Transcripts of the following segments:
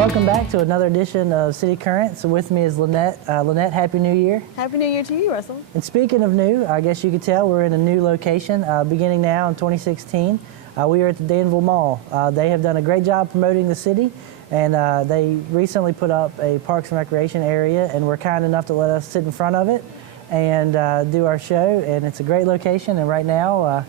welcome back to another edition of City Currents. With me is Lynette. Lynette, Happy New Year. Happy New Year to you, Russell. And speaking of new, I guess you could tell we're in a new location beginning now in 2016. We are at the Danville Mall. They have done a great job promoting the city, and they recently put up a Parks and Recreation area, and were kind enough to let us sit in front of it and do our show. And it's a great location, and right now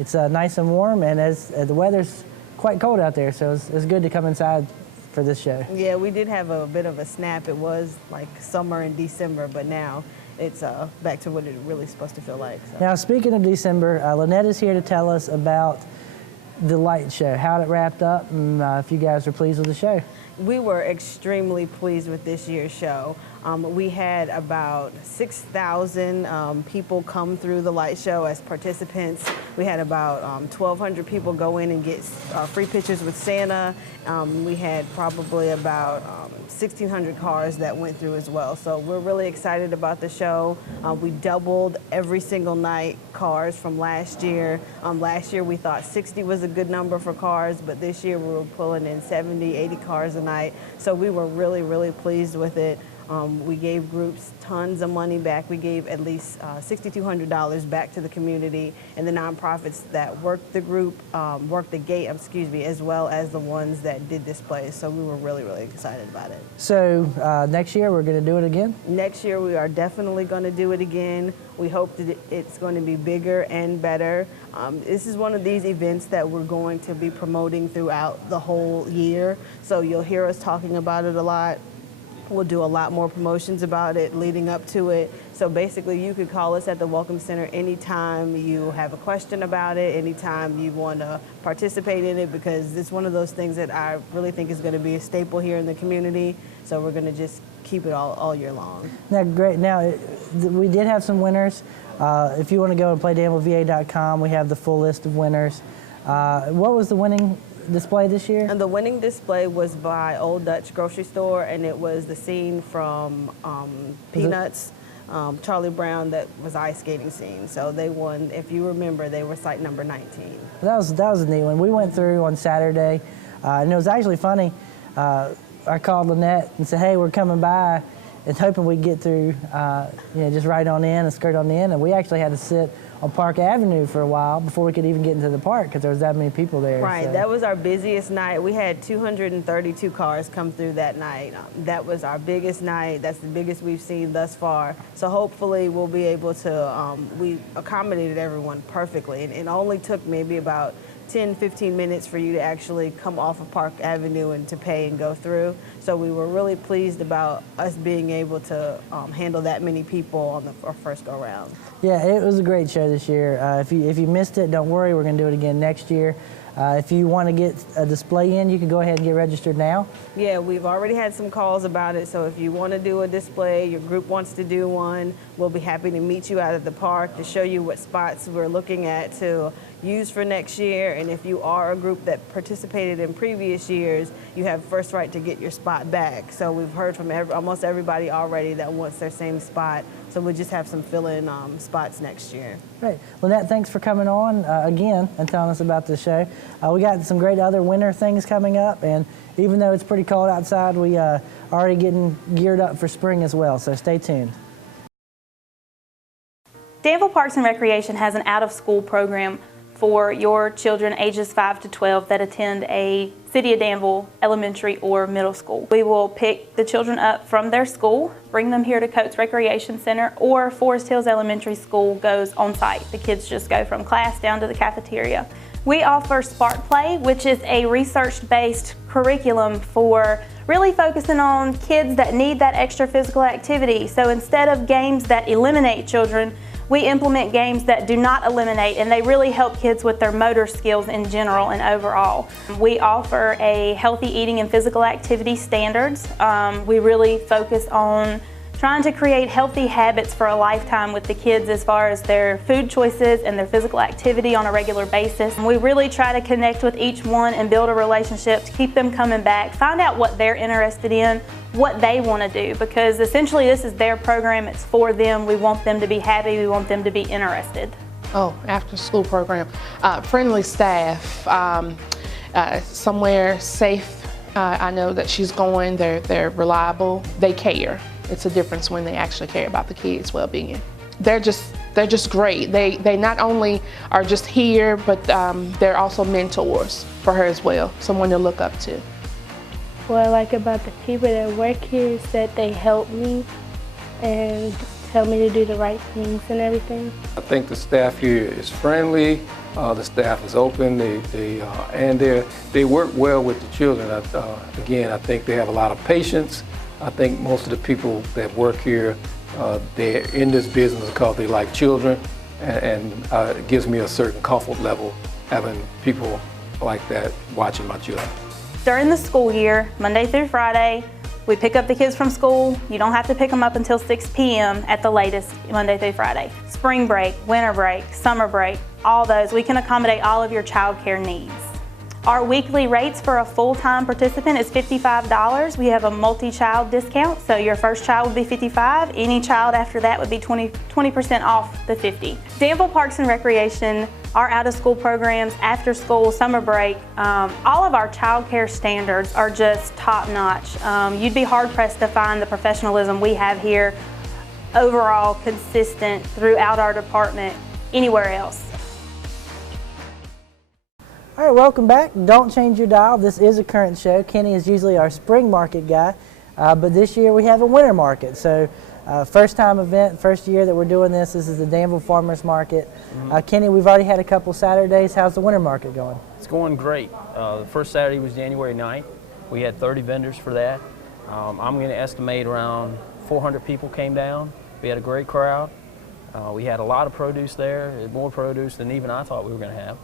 it's nice and warm, and as the weather's quite cold out there, so it's good to come inside for this show. Yeah, we did have a bit of a snap. It was like summer in December, but now it's back to what it really supposed to feel like. So. Now, speaking of December, Lynette is here to tell us about the light show, how it wrapped up, and if you guys are pleased with the show. We were extremely pleased with this year's show. We had about 6,000 people come through the light show as participants. We had about 1,200 people go in and get free pictures with Santa. We had probably about 1,600 cars that went through as well. So we're really excited about the show. We doubled every single night cars from last year. Last year we thought 60 was a good number for cars, but this year we were pulling in 70, 80 cars a night. So we were really, really pleased with it. We gave groups tons of money back. We gave at least $6,200 back to the community and the nonprofits that worked the group, worked the gate, as well as the ones that did displays. So we were really, really excited about it. So next year we're going to do it again? Next year we are definitely going to do it again. We hope that it's going to be bigger and better. This is one of these events that we're going to be promoting throughout the whole year. So you'll hear us talking about it a lot. We'll do a lot more promotions about it leading up to it. So basically you could call us at the Welcome Center anytime you have a question about it, anytime you want to participate in it, because it's one of those things that I really think is going to be a staple here in the community. So we're going to just keep it all year long. Now, great. Now, we did have some winners. If you want to go and play danvilleva.com, we have the full list of winners. What was the winning display this year? And the winning display was by Old Dutch Grocery Store, and it was the scene from Peanuts, Charlie Brown, that was ice skating scene. So they won. If you remember, they were site number 19. That was a neat one. We went through on Saturday, and it was actually funny. I called Lynette and said, "Hey, we're coming by," and hoping we'd get through, just right on in and skirt on in. And we actually had to sit on Park Avenue for a while before we could even get into the park because there was that many people there. Right, so. That was our busiest night. We had 232 cars come through that night. That was our biggest night. That's the biggest we've seen thus far. So hopefully we'll be able to, we accommodated everyone perfectly. And it only took maybe about 10-15 minutes for you to actually come off of Park Avenue and to pay and go through. So we were really pleased about us being able to handle that many people on our first go round. Yeah, it was a great show this year. If you missed it, don't worry, we're going to do it again next year. If you want to get a display in, you can go ahead and get registered now. Yeah, we've already had some calls about it, so if you want to do a display, your group wants to do one, we'll be happy to meet you out at the park to show you what spots we're looking at to use for next year. And if you are a group that participated in previous years, you have first right to get your spot back. So we've heard from almost everybody already that wants their same spot. So we'll just have some fill-in spots next year. Great. Lynette, thanks for coming on again and telling us about the show. We got some great other winter things coming up, and even though it's pretty cold outside, we are already getting geared up for spring as well, so stay tuned. Danville Parks and Recreation has an out-of-school program for your children ages 5 to 12 that attend a City of Danville elementary or middle school. We will pick the children up from their school, bring them here to Coates Recreation Center, or Forest Hills Elementary School goes on site. The kids just go from class down to the cafeteria. We offer Spark Play, which is a research-based curriculum for really focusing on kids that need that extra physical activity. So instead of games that eliminate children, we implement games that do not eliminate, and they really help kids with their motor skills in general and overall. We offer a healthy eating and physical activity standards. We really focus on trying to create healthy habits for a lifetime with the kids as far as their food choices and their physical activity on a regular basis. We really try to connect with each one and build a relationship to keep them coming back, find out what they're interested in, what they want to do, because essentially this is their program, it's for them. We want them to be happy, we want them to be interested. Oh, after school program. Friendly staff, somewhere safe I know that she's going, they're reliable, they care. It's a difference when they actually care about the kids' well-being. They're just great. They not only are just here, but they're also mentors for her as well, someone to look up to. What I like about the people that work here is that they help me and tell me to do the right things and everything. I think the staff here is friendly. The staff is open. They work well with the children. Again, I think they have a lot of patience. I think most of the people that work here, they're in this business because they like children, and it gives me a certain comfort level having people like that watching my children. During the school year, Monday through Friday, we pick up the kids from school. You don't have to pick them up until 6 p.m. at the latest, Monday through Friday. Spring break, winter break, summer break, all those, we can accommodate all of your childcare needs. Our weekly rates for a full-time participant is $55. We have a multi-child discount, so your first child would be $55. Any child after that would be 20% off the $50. Danville Parks and Recreation, our out-of-school programs, after school, summer break, all of our child care standards are just top-notch. You'd be hard-pressed to find the professionalism we have here, overall consistent throughout our department, anywhere else. All right, welcome back. Don't change your dial. This is a current show. Kenny is usually our spring market guy, but this year we have a winter market. So first time event, first year that we're doing this. This is the Danville Farmers Market. Kenny, we've already had a couple Saturdays. How's the winter market going? It's going great. The first Saturday was January 9th. We had 30 vendors for that. I'm going to estimate around 400 people came down. We had a great crowd. We had a lot of produce there, more produce than even I thought we were going to have.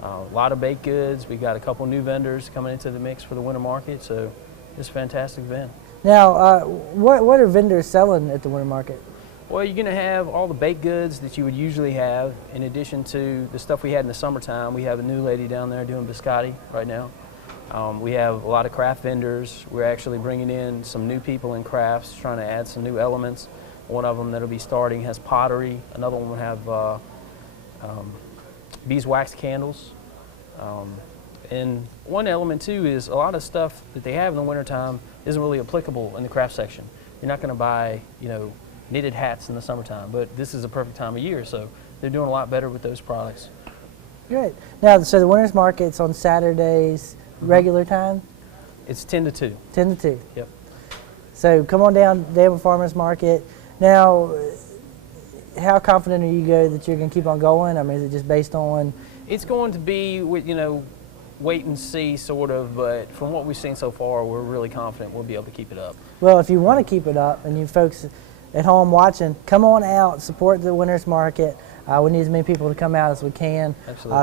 A lot of baked goods. We got a couple new vendors coming into the mix for the winter market, so it's a fantastic event. Now, what are vendors selling at the winter market? Well, you're going to have all the baked goods that you would usually have, in addition to the stuff we had in the summertime. We have a new lady down there doing biscotti right now. We have a lot of craft vendors. We're actually bringing in some new people in crafts, trying to add some new elements. One of them that'll be starting has pottery. Another one will have beeswax candles. And one element too is a lot of stuff that they have in the wintertime isn't really applicable in the craft section. You're not going to buy, knitted hats in the summertime, but this is a perfect time of year, so they're doing a lot better with those products. Great. Now, so the winter's market's on Saturdays, regular time? It's 10 to 2. 10 to 2. Yep. So come on down, Danville Farmers Market. Now, how confident are you that you're going to keep on going? I mean, is it just based on? It's going to be, wait and see sort of, but from what we've seen so far, we're really confident we'll be able to keep it up. Well, if you want to keep it up, and you folks at home watching, come on out, support the winter's market. We need as many people to come out as we can,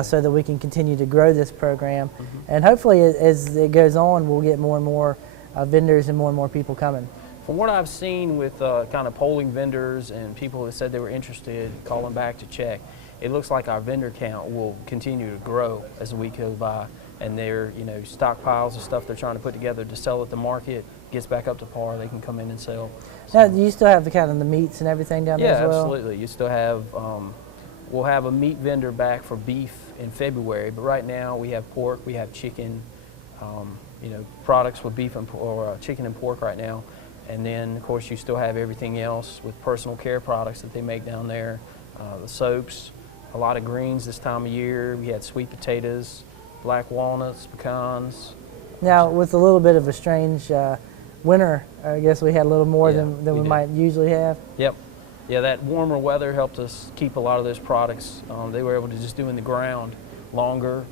so that we can continue to grow this program. And hopefully, as it goes on, we'll get more and more vendors and more people coming. From what I've seen with kind of polling vendors and people that said they were interested, calling back to check, it looks like our vendor count will continue to grow as the week goes by, and their stockpiles of stuff they're trying to put together to sell at the market gets back up to par. They can come in and sell. Now, do you still have the meats and everything down there as well? Yeah, absolutely. You still have. We'll have a meat vendor back for beef in February, but right now we have pork, we have chicken, products with beef or chicken and pork right now. And then, of course, you still have everything else with personal care products that they make down there, the soaps, a lot of greens this time of year. We had sweet potatoes, black walnuts, pecans. Now, with a little bit of a strange winter, I guess we had a little more than we might usually have. Yep. Yeah, that warmer weather helped us keep a lot of those products. They were able to just do in the ground longer.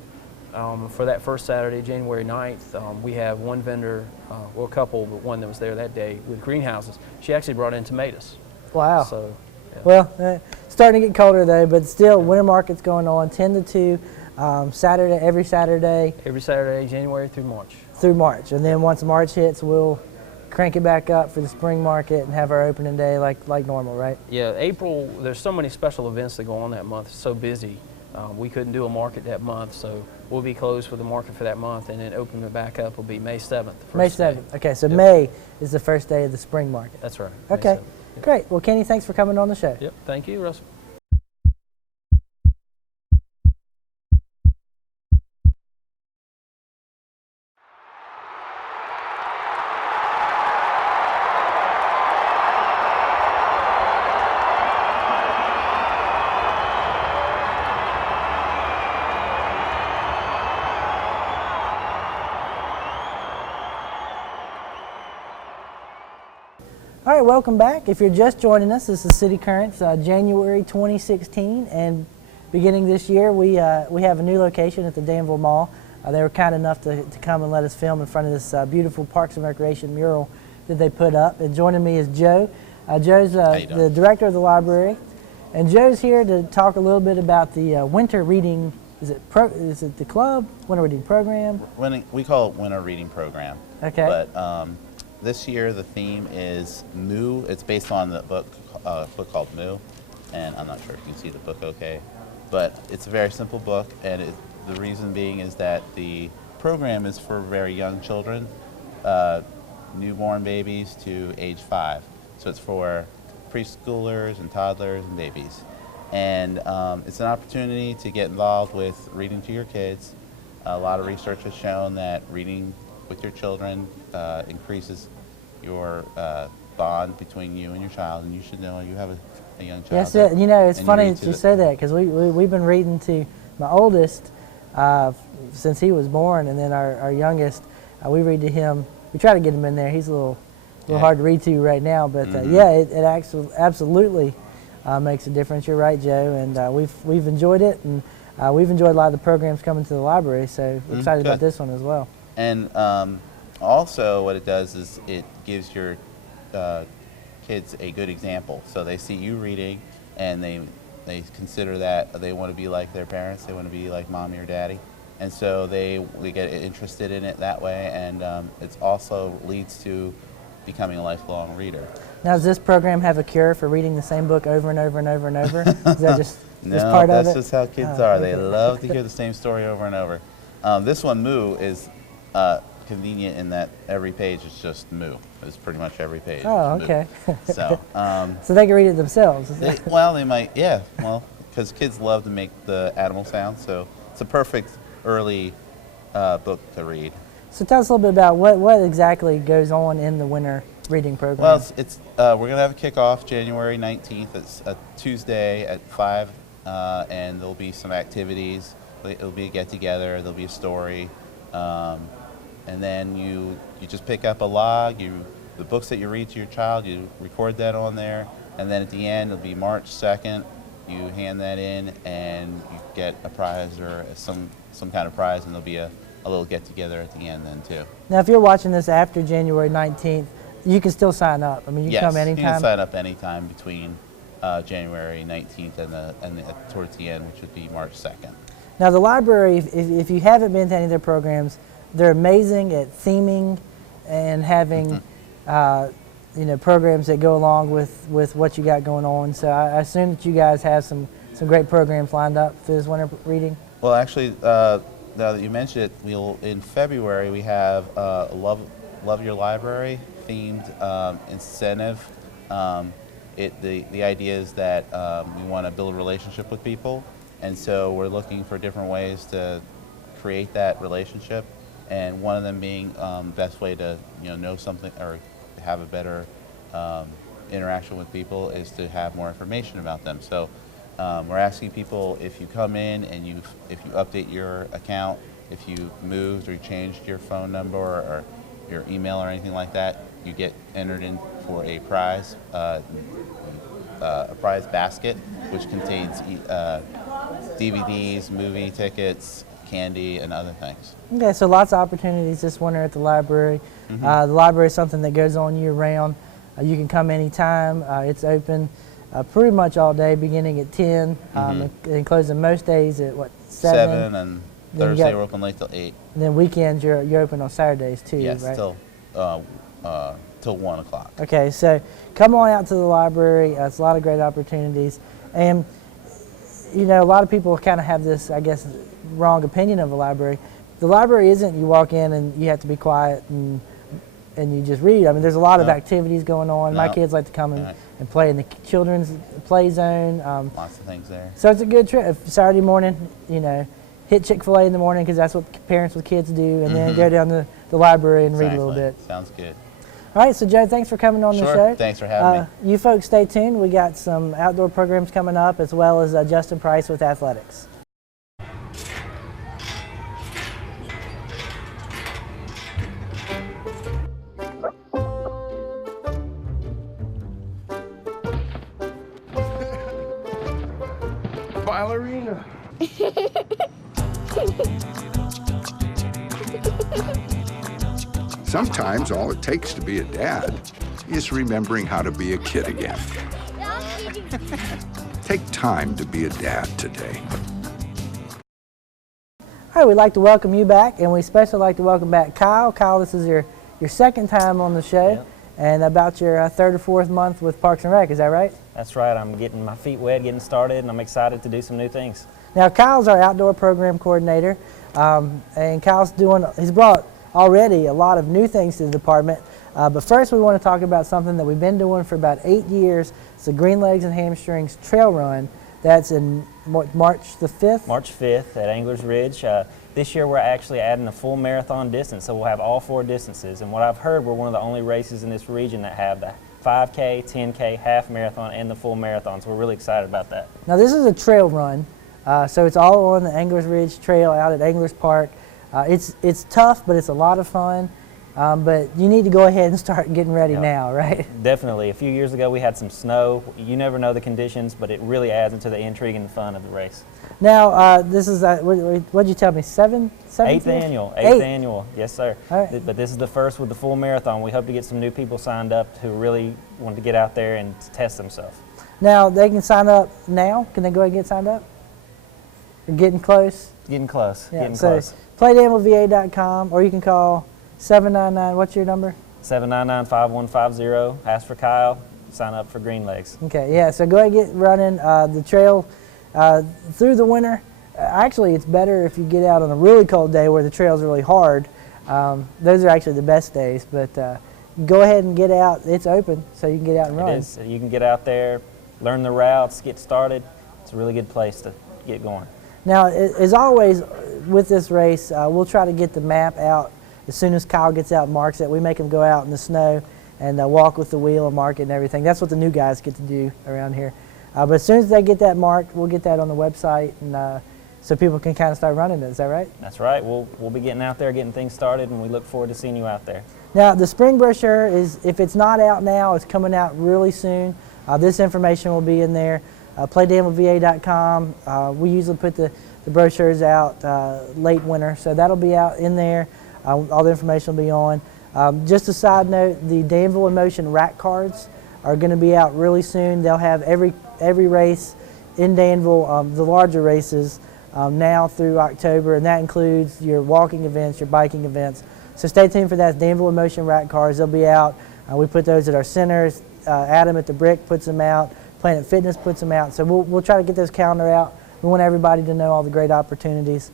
For that first Saturday, January 9th, we have one vendor, well, a couple, but one that was there that day with greenhouses. She actually brought in tomatoes. Wow. So, yeah. Well, starting to get colder though, but still, winter market's going on 10 to 2, Saturday, every Saturday. Every Saturday, January through March. Through March, and then once March hits, we'll crank it back up for the spring market and have our opening day like normal, right? Yeah, April, there's so many special events that go on that month. It's so busy. We couldn't do a market that month, so we'll be closed for the market for that month, and then opening it back up will be May 7th. May 7th. Okay, so May is the first day of the spring market. That's right. Okay, great. Well, Kenny, thanks for coming on the show. Yep, thank you, Russell. welcome back. If you're just joining us, this is City Currents, January 2016, and beginning this year, we have a new location at the Danville Mall. They were kind enough to come and let us film in front of this beautiful Parks and Recreation mural that they put up. And joining me is Joe. Joe's the director of the library, and Joe's here to talk a little bit about the winter reading. Is it the club winter reading program? We call it winter reading program. Okay. But this year the theme is Moo. It's based on the book called Moo, and I'm not sure if you can see the book okay, but it's a very simple book, and the reason being is that the program is for very young children, newborn babies to age 5. So it's for preschoolers and toddlers and babies. And it's an opportunity to get involved with reading to your kids. A lot of research has shown that reading with your children increases your bond between you and your child, and you should know you have a young child. Yes, it's funny that you say that, because we've been reading to my oldest since he was born, and then our youngest, we read to him. We try to get him in there. He's a little hard to read to right now, but it absolutely makes a difference. You're right, Joe, and we've enjoyed it, and we've enjoyed a lot of the programs coming to the library, so we're excited about this one as well. And also what it does is it gives your kids a good example. So they see you reading, and they consider that they want to be like their parents, they want to be like mommy or daddy, and so they get interested in it that way, and it also leads to becoming a lifelong reader. Now, does this program have a cure for reading the same book over and over and over and over? Is that just No, part of it? that's just how kids are. They love to hear the same story over and over. This one, Moo, is convenient in that every page is just Moo. It's pretty much every page. Oh, Moo. okay. So, so they can read it themselves. they might, yeah. Well, because kids love to make the animal sounds, so it's a perfect early book to read. So tell us a little bit about what exactly goes on in the winter reading program. Well, we're going to have a kickoff January 19th. It's a Tuesday at 5, and there'll be some activities. It'll be a get-together. There'll be a story. And then you just pick up a log, the books that you read to your child, you record that on there, and then at the end, it'll be March 2nd, you hand that in, and you get a prize or some kind of prize, and there'll be a little get-together at the end then, too. Now, if you're watching this after January 19th, you can still sign up. I mean, you can come anytime. Yes, you can sign up anytime between January 19th and towards the end, which would be March 2nd. Now, the library, if you haven't been to any of their programs, they're amazing at theming and having programs that go along with what you got going on. So I assume that you guys have some great programs lined up for this winter reading. Well, actually, now that you mentioned it, in February we have a Love Your Library themed incentive. The idea is that we want to build a relationship with people, and so we're looking for different ways to create that relationship. And one of them being best way to know something or have a better interaction with people is to have more information about them. So we're asking people, if you come in and if you update your account, if you moved or you changed your phone number or your email or anything like that, you get entered in for a prize basket, which contains DVDs, movie tickets, candy, and other things. Okay, so lots of opportunities this winter at the library. The library is something that goes on year-round. You can come anytime. It's open pretty much all day, beginning at 10 and closing most days at, 7? And Thursday we're open late till 8. And then weekends you're open on Saturdays too, yes, right? Till 1 o'clock. Okay, so come on out to the library. It's a lot of great opportunities. And, a lot of people kind of have this, I guess, wrong opinion of a library. The library isn't you walk in and you have to be quiet and you just read. I mean, there's a lot of activities going on. My kids like to come and play in the children's play zone. Lots of things there. So it's a good trip. Saturday morning, hit Chick-fil-A in the morning because that's what parents with kids do, and then go down to the library and read a little bit. Sounds good. All right, so Joe, thanks for coming on the show. Thanks for having me. You folks stay tuned. We got some outdoor programs coming up, as well as Justin Price with athletics. ballerina. Sometimes all it takes to be a dad is remembering how to be a kid again. Take time to be a dad today. All right, we'd like to welcome you back, and we especially like to welcome back Kyle. Kyle, this is your second time on the show, Yep. and about your third or fourth month with Parks and Rec, is that right? That's right. I'm getting my feet wet, getting started, and I'm excited to do some new things. Now, Kyle's our outdoor program coordinator, and he's brought already a lot of new things to the department. But first, we want to talk about something that we've been doing for about 8 years. It's the Green Legs and Hamstrings Trail Run. That's in March the 5th? March 5th at Anglers Ridge. This year we're actually adding a full marathon distance, so we'll have all 4 distances. And what I've heard, we're one of the only races in this region that have the 5K, 10K, half marathon, and the full marathon. So we're really excited about that. Now, this is a trail run, so it's all on the Anglers Ridge Trail out at Anglers Park. It's tough, but it's a lot of fun. But you need to go ahead and start getting ready now, right? Definitely. A few years ago we had some snow. You never know the conditions, but it really adds into the intrigue and fun of the race. Now, this is, what'd you tell me, seventh Eighth year? Eighth annual, yes sir. All right. But this is the first with the full marathon. We hope to get some new people signed up who really want to get out there and test themselves. Now, they can sign up now? Can they go ahead and get signed up? You're getting close? Getting close, Yeah, getting so close. playdanvilleva.com, or you can call 799, what's your number? 799-5150, ask for Kyle, sign up for Green Legs. Okay, yeah, so go ahead and get running the trail through the winter. Actually, it's better if you get out on a really cold day where the trail's really hard. Those are actually the best days, but go ahead and get out. It's open, so you can get out and run. It is. You can get out there, learn the routes, get started. It's a really good place to get going. Now, as always with this race, we'll try to get the map out as soon as Kyle gets out and marks it. We make him go out in the snow and walk with the wheel and mark it and everything. That's what the new guys get to do around here. But as soon as they get that marked, we'll get that on the website, and so people can kind of start running it. Is that right? That's right. We'll be getting out there, getting things started, and we look forward to seeing you out there. Now, the spring brochure is, if it's not out now, it's coming out really soon. This information will be in there. playdanvilleva.com. We usually put the brochures out late winter, so that'll be out in there. All the information will be on. Just a side note, the Danville in Motion rack cards are going to be out really soon. They'll have every race in Danville, the larger races, now through October, and that includes your walking events, your biking events. So stay tuned for that. Danville in Motion rack cards, they'll be out. We put those at our centers. Adam at the Brick puts them out. Planet Fitness puts them out. So we'll try to get those calendar out. We want everybody to know all the great opportunities.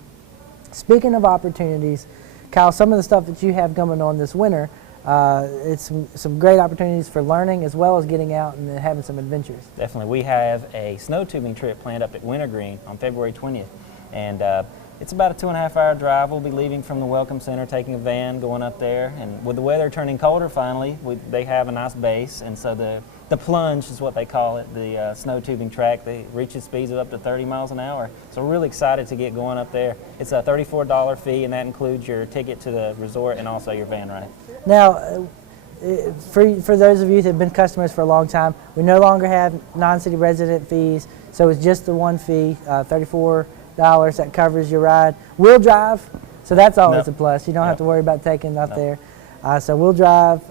Speaking of opportunities, Kyle, some of the stuff that you have coming on this winter, it's some great opportunities for learning as well as getting out and having some adventures. Definitely. We have a snow tubing trip planned up at Wintergreen on February 20th. And it's about a 2.5-hour drive. We'll be leaving from the Welcome Center, taking a van, going up there. And with the weather turning colder finally, they have a nice base. And so the plunge is what they call it, the snow tubing track. It reaches speeds of up to 30 miles an hour. So we're really excited to get going up there. It's a $34 fee, and that includes your ticket to the resort and also your van ride. Now, For those of you that have been customers for a long time, we no longer have non-city resident fees, so it's just the one fee, $34 that covers your ride. We'll drive, so that's always a plus. You don't have to worry about taking up there. So we'll drive,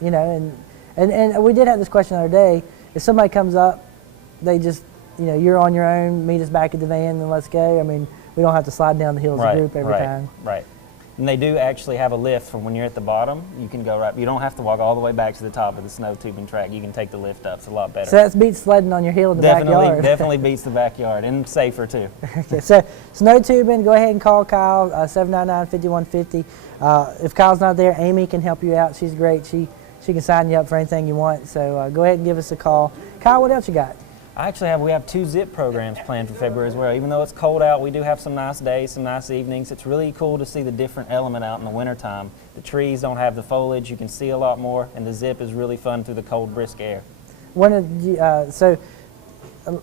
you know, and we did have this question the other day. If somebody comes up, they just, you know, you're on your own, meet us back at the van and let's go. I mean, we don't have to slide down the hill as a group every time. Right. And they do actually have a lift from when you're at the bottom. You can go right. You don't have to walk all the way back to the top of the snow tubing track. You can take the lift up. It's a lot better. So that beats sledding on your hill in the backyard. Definitely beats the backyard, and safer too. Okay, so snow tubing, go ahead and call Kyle, 799-5150. If Kyle's not there, Amy can help you out. She's great. She can sign you up for anything you want. So go ahead and give us a call. Kyle, what else you got? We have 2 zip programs planned for February as well. Even though it's cold out, we do have some nice days, some nice evenings. It's really cool to see the different element out in the wintertime. The trees don't have the foliage, you can see a lot more, and the zip is really fun through the cold, brisk air.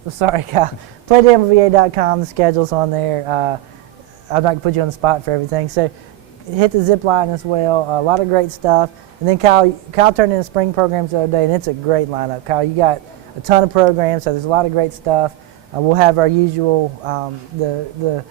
Sorry, Kyle. PlayDamVA.com, the schedule's on there. I'm not going to put you on the spot for everything. So hit the zip line as well. A lot of great stuff. And then Kyle turned in spring programs the other day, and it's a great lineup. Kyle, you got a ton of programs, so there's a lot of great stuff. We'll have our usual the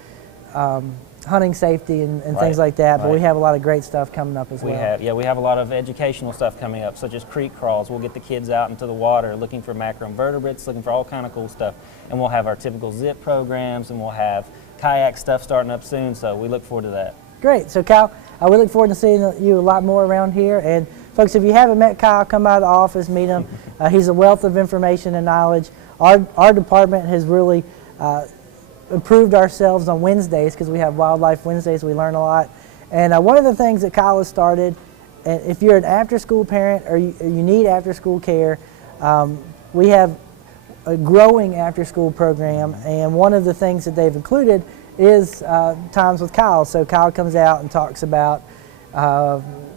hunting safety and Right, things like that, but we right. have a lot of great stuff coming up as We well. have a lot of educational stuff coming up, such as creek crawls. We'll get the kids out into the water looking for macroinvertebrates, looking for all kind of cool stuff. And we'll have our typical zip programs, and we'll have kayak stuff starting up soon, so we look forward to that. Great. So Kyle, we look forward to seeing you a lot more around here. And folks, if you haven't met Kyle, come out of the office, meet him. He's a wealth of information and knowledge. Our department has really improved ourselves on Wednesdays because we have Wildlife Wednesdays. We learn a lot. And one of the things that Kyle has started, and if you're an after-school parent or you need after-school care, we have a growing after-school program. And one of the things that they've included is Times with Kyle. So Kyle comes out and talks about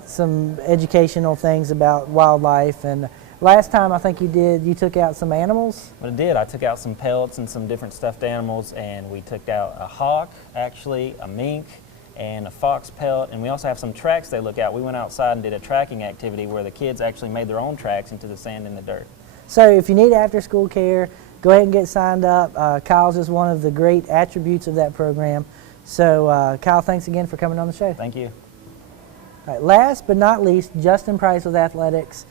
some educational things about wildlife. And last time I think you took out some animals. But I did. I took out some pelts and some different stuffed animals, and we took out a hawk, actually, a mink, and a fox pelt, and we also have some tracks they look at. We went outside and did a tracking activity where the kids actually made their own tracks into the sand and the dirt. So if you need after-school care, go ahead and get signed up. Kyle's is one of the great attributes of that program. So Kyle, thanks again for coming on the show. Thank you. All right, last but not least, Justin Price with athletics.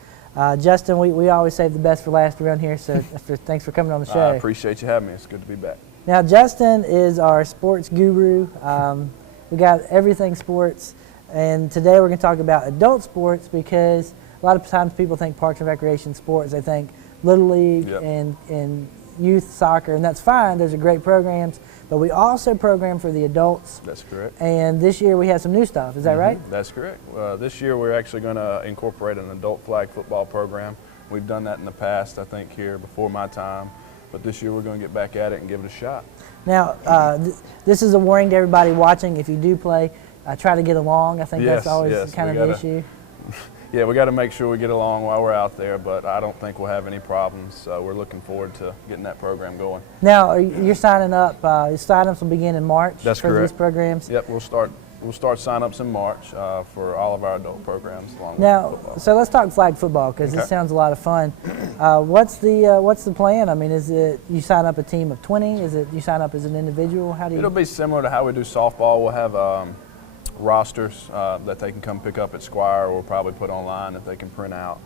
Justin, we always save the best for last around here, so thanks for coming on the show. I appreciate you having me. It's good to be back. Now, Justin is our sports guru. We got everything sports, and today we're going to talk about adult sports because a lot of times people think Parks and Recreation sports. They think Little League and youth soccer, and that's fine. Those are great programs, but we also program for the adults. That's correct. And this year we have some new stuff. Is that right? That's correct. This year we're actually going to incorporate an adult flag football program. We've done that in the past, I think, here before my time, but this year we're going to get back at it and give it a shot. Now, this is a warning to everybody watching. If you do play, try to get along. I think that's always kind of the issue. Yeah, we got to make sure we get along while we're out there, but I don't think we'll have any problems. So we're looking forward to getting that program going. Now, you're signing up. Sign-ups will begin in March for these programs. Yep, we'll start sign-ups in March for all of our adult programs. Now, so let's talk flag football because this sounds a lot of fun. What's the plan? I mean, is it you sign up a team of 20? Is it you sign up as an individual? How do you? It'll be similar to how we do softball. We'll have rosters that they can come pick up at Squire, or we'll probably put online that they can print out.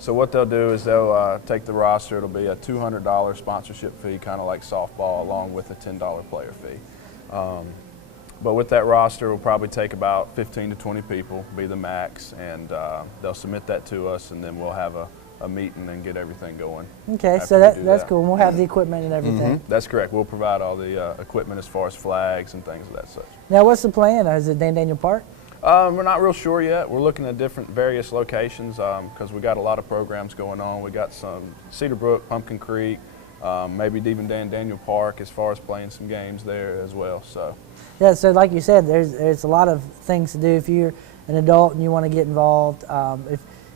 So what they'll do is they'll take the roster. It'll be a $200 sponsorship fee, kind of like softball, along with a $10 player fee. But with that roster, we'll probably take about 15 to 20 people, be the max, and they'll submit that to us, and then we'll have a meeting and get everything going. Okay, so that's cool. We'll have the equipment and everything. That's correct. We'll provide all the equipment as far as flags and things of that such. Now, what's the plan? Is it Dan Daniel Park? We're not real sure yet. We're looking at various locations because we got a lot of programs going on. We got some Cedar Brook, Pumpkin Creek, maybe even Dan Daniel Park as far as playing some games there as well. So. Yeah, so like you said, there's a lot of things to do if you're an adult and you want to get involved.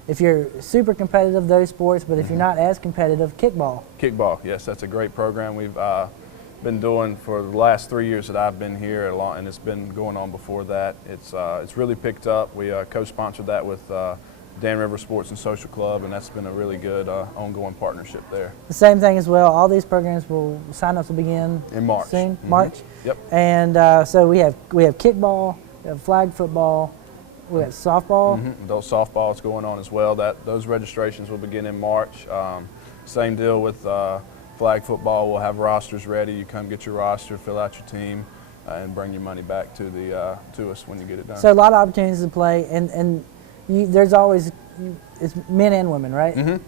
If you're super competitive, those sports, but if you're not as competitive, kickball. Kickball, yes, that's a great program we've been doing for the last 3 years that I've been here, and it's been going on before that. It's really picked up. We co-sponsored that with Dan River Sports and Social Club, and that's been a really good ongoing partnership there. The same thing as well. All these programs sign-ups will begin in March. Soon, March. Yep. And so we have kickball, we have flag football, we have softball. Adult softball is going on as well. Those registrations will begin in March. Same deal with flag football. We'll have rosters ready. You come get your roster, fill out your team, and bring your money back to us when you get it done. So a lot of opportunities to play, and there's always it's men and women, right?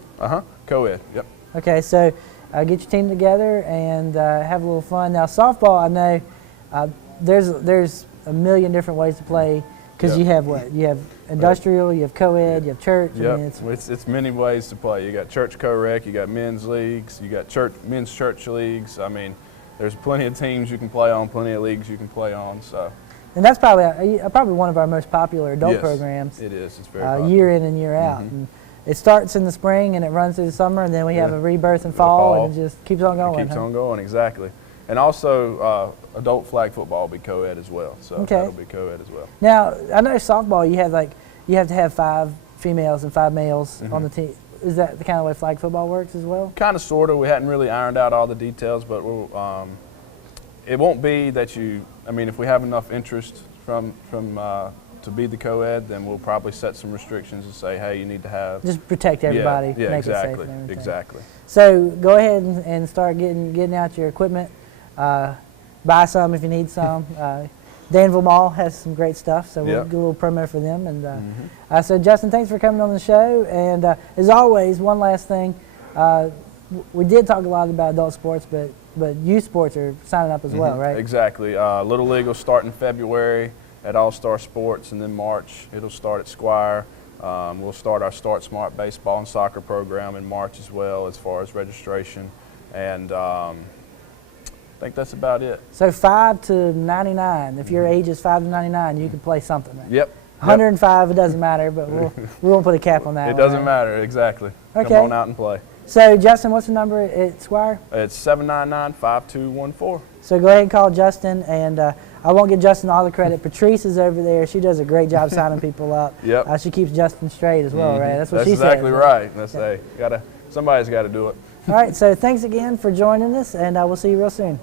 Co-ed. Yep. Okay, so get your team together and have a little fun. Now softball, I know there's a million different ways to play. Because you have what? You have industrial, you have co-ed, you have church. Yep. I mean, it's many ways to play. You got church co-rec, you got men's leagues, you got men's church leagues. I mean, there's plenty of teams you can play on, plenty of leagues you can play on. So. And that's probably one of our most popular adult programs. It is. It's very popular. Year in and year out. And it starts in the spring and it runs through the summer, and then we have a rebirth in fall, and it just keeps on going. It keeps on going, exactly. And also, adult flag football will be co-ed as well. So that'll be co-ed as well. Now, I know softball, you have to have 5 females and 5 males on the team. is that the kind of way flag football works as well? Kind of, sort of. We hadn't really ironed out all the details, but it won't be that I mean, if we have enough interest to be the co-ed, then we'll probably set some restrictions and say, hey, you need to have. Just protect everybody, Yeah, make exactly, it safe and everything. exactly. So go ahead and start getting out your equipment. Buy some if you need some. Danville Mall has some great stuff, so we'll Yep. do a little promo for them. And so Justin, thanks for coming on the show. And as always, one last thing, we did talk a lot about adult sports, but youth sports are signing up as well, right? Exactly. Little League will start in February at All-Star Sports, and then March it'll start at Squire. We'll start our Start Smart baseball and soccer program in March as well, as far as registration, and I think that's about it. So 5 to 99, if your age is 5 to 99, you can play something. Right? Yep. 105, it doesn't matter, but we won't put a cap on that. It one, doesn't right? matter, exactly. Okay. Come on out and play. So Justin, what's the number at Squire? It's 799-5214. So go ahead and call Justin, and I won't give Justin all the credit. Patrice is over there. She does a great job signing people up. Yep. She keeps Justin straight as well, right? That's what she exactly said. right. That's somebody's got to do it. All right, so thanks again for joining us, and we'll see you real soon.